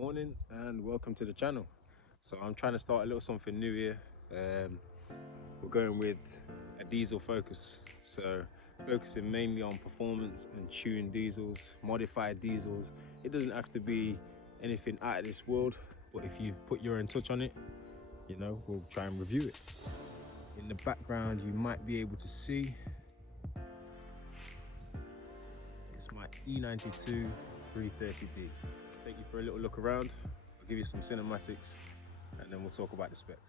Morning and welcome to the channel. So I'm trying to start a little something new here. We're going with a diesel focus, so focusing mainly on performance and tuned diesels, modified diesels. It doesn't have to be anything out of this world, but if you've put your own touch on it, you know, we'll try and review it. In the background you might be able to see it's my E92 330D. Take you for a little look around, I'll give you some cinematics and then we'll talk about the specs.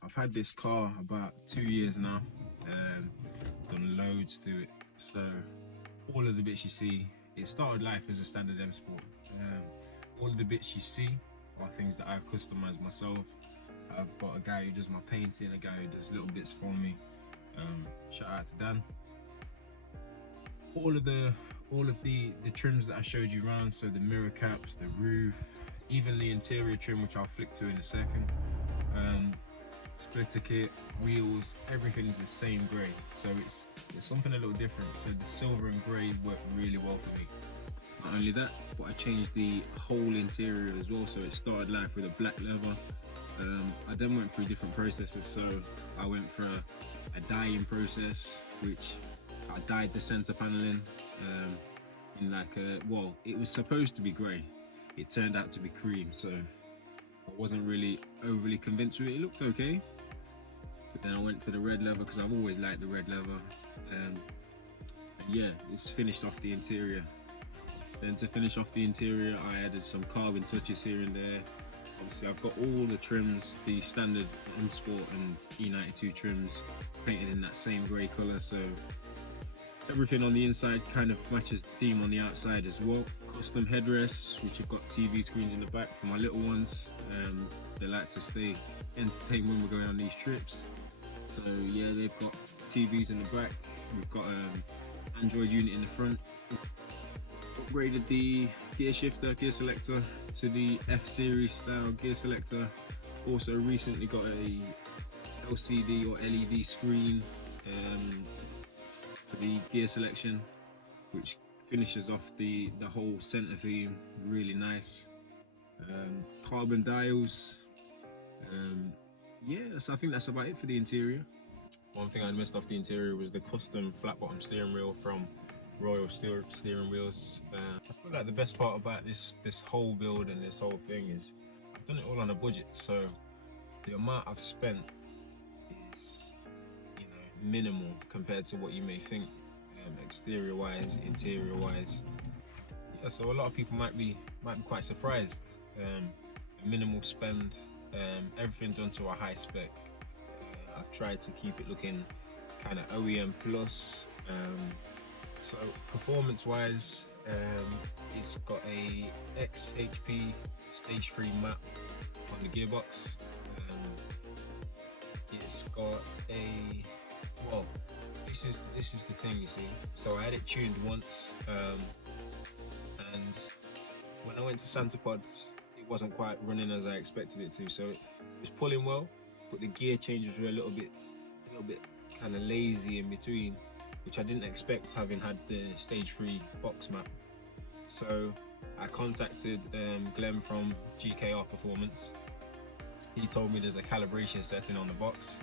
I've had this car about 2 years now, done loads to it. So all of the bits you see, it started life as a standard M Sport. All of the bits you see are things that I've customized myself. I've got a guy who does my painting, a guy who does little bits for me. Shout out to Dan. All of the trims that I showed you around, so the mirror caps, the roof, even the interior trim, which I'll flick to in a second. Splitter kit, wheels, everything is the same grey, so it's something a little different. So the silver and grey worked really well for me. Not only that, but I changed the whole interior as well, so it started life with a black leather. I then went through different processes, so I went for a dyeing process, which I dyed the centre panelling in like a, well, it was supposed to be grey, it turned out to be cream, so I wasn't really overly convinced with it. It looked okay, but then I went for the red leather because I've always liked the red leather. And yeah, it's finished off the interior. Then to finish off the interior, I added some carbon touches here and there. Obviously I've got all the trims, the standard M Sport and E92 trims painted in that same grey colour, so everything on the inside kind of matches the theme on the outside as well. Custom headrests, which have got TV screens in the back for my little ones. They like to stay entertained when we're going on these trips. So yeah, they've got TVs in the back. We've got an Android unit in the front. Upgraded the gear shifter, gear selector to the F-Series style gear selector. Also recently got a LCD or LED screen for the gear selection, which finishes off the whole center theme really nice. Carbon dials. Yeah, so I think that's about it for the interior. One thing I missed off the interior was the custom flat bottom steering wheel from Royal Steering Wheels. I feel like the best part about this whole build and this whole thing is I've done it all on a budget, so the amount I've spent is, you know, minimal compared to what you may think, exterior wise, interior wise. Yeah, so a lot of people might be quite surprised. Minimal spend, everything done to a high spec. I've tried to keep it looking kind of OEM plus. So performance wise, it's got a XHP stage 3 map on the gearbox. It's got a, well, this is the thing, you see. So I had it tuned once, and when I went to Santa Pod, it wasn't quite running as I expected it to. So it was pulling well, but the gear changes were a little bit kind of lazy in between, which I didn't expect, having had the stage 3 box map. So I contacted Glenn from GKR Performance. He told me there's a calibration setting on the box.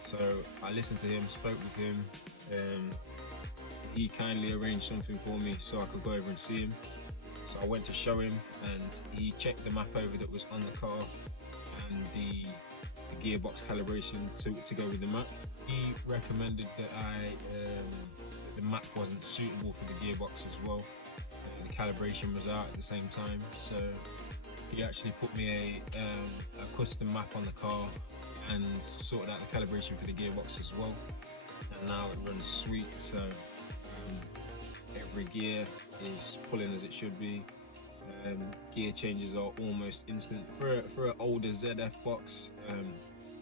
So I listened to him, spoke with him. He kindly arranged something for me so I could go over and see him. So I went to show him, and he checked the map over that was on the car and the gearbox calibration to go with the map. He recommended that the map wasn't suitable for the gearbox as well. The calibration was out at the same time, so he actually put me a custom map on the car and sorted out the calibration for the gearbox as well. And now it runs sweet, so every gear is pulling as it should be. Gear changes are almost instant. For an older ZF box,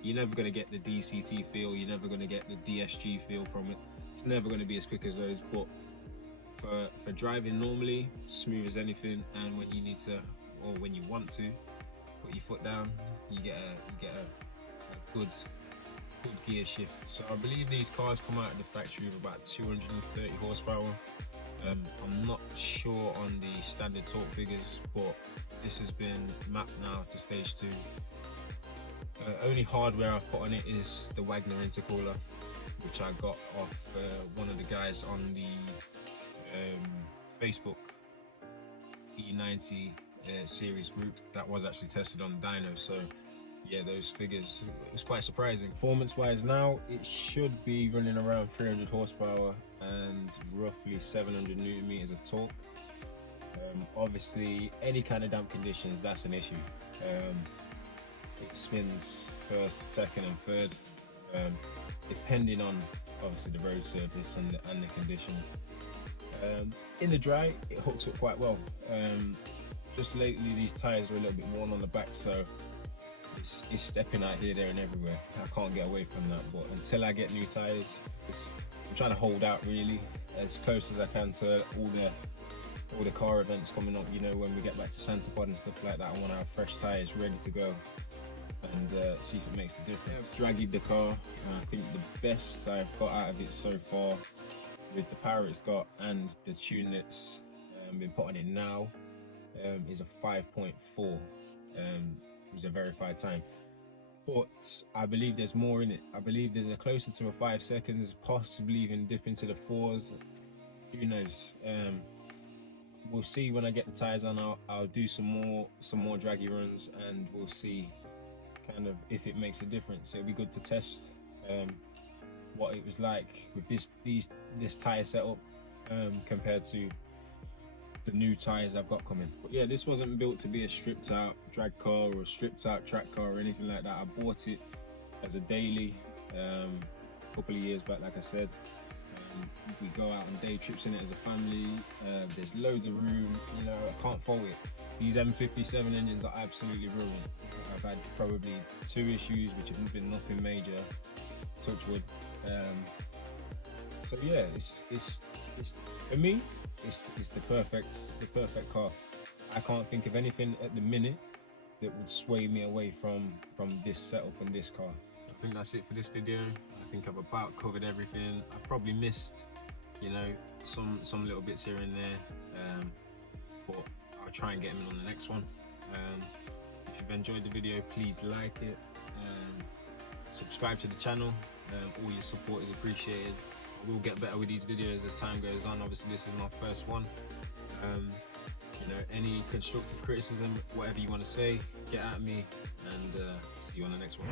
you're never going to get the DCT feel, you're never going to get the DSG feel from it. It's never going to be as quick as those, but for driving normally, smooth as anything. And when you need to, or when you want to, put your foot down, you get a good gear shift. So I believe these cars come out of the factory with about 230 horsepower. I'm not sure on the standard torque figures, but this has been mapped now to stage 2. Only hardware I've put on it is the Wagner intercooler, which I got off one of the guys on the Facebook E90 series group that was actually tested on the dyno. So yeah, those figures, it was quite surprising. Performance wise now, it should be running around 300 horsepower and roughly 700 newton meters of torque. Obviously any kind of damp conditions, that's an issue. It spins first, second and third, depending on obviously the road surface and the conditions. In the dry, it hooks up quite well. Just lately these tyres are a little bit worn on the back, so it's stepping out here, there and everywhere. I can't get away from that, but until I get new tyres, I'm trying to hold out really as close as I can to all the car events coming up. You know, when we get back to Santa Pod and stuff like that, I want to have fresh tyres ready to go and see if it makes a difference. I've dragged the car, and I think the best I've got out of it so far, with the power it's got and the tune that's been put on it now, is a 5.4. It was a verified time, but I believe there's more in it. I believe there's a closer to a 5 seconds, possibly even dip into the 4s. Who knows? We'll see when I get the tires on. I'll do some more draggy runs, and we'll see kind of if it makes a difference. It'll be good to test what it was like with this tire setup compared to the new tires I've got coming. But yeah, this wasn't built to be a stripped out drag car or a stripped out track car or anything like that. I bought it as a daily a couple of years back, like I said. We go out on day trips in it as a family. There's loads of room, you know, I can't fault it. These M57 engines are absolutely ruined. I've had probably 2 issues which have been nothing major, touch wood. So yeah, it's for me, it's the perfect car. I can't think of anything at the minute that would sway me away from this setup and this car. So I think that's it for this video. I think I've about covered everything. I've probably missed, you know, some little bits here and there, but I'll try and get them in on the next one. If you've enjoyed the video, please like it, subscribe to the channel. All your support is appreciated. We'll get better with these videos as time goes on. Obviously this is my first one. You know, any constructive criticism, whatever you want to say, get at me, and see you on the next one.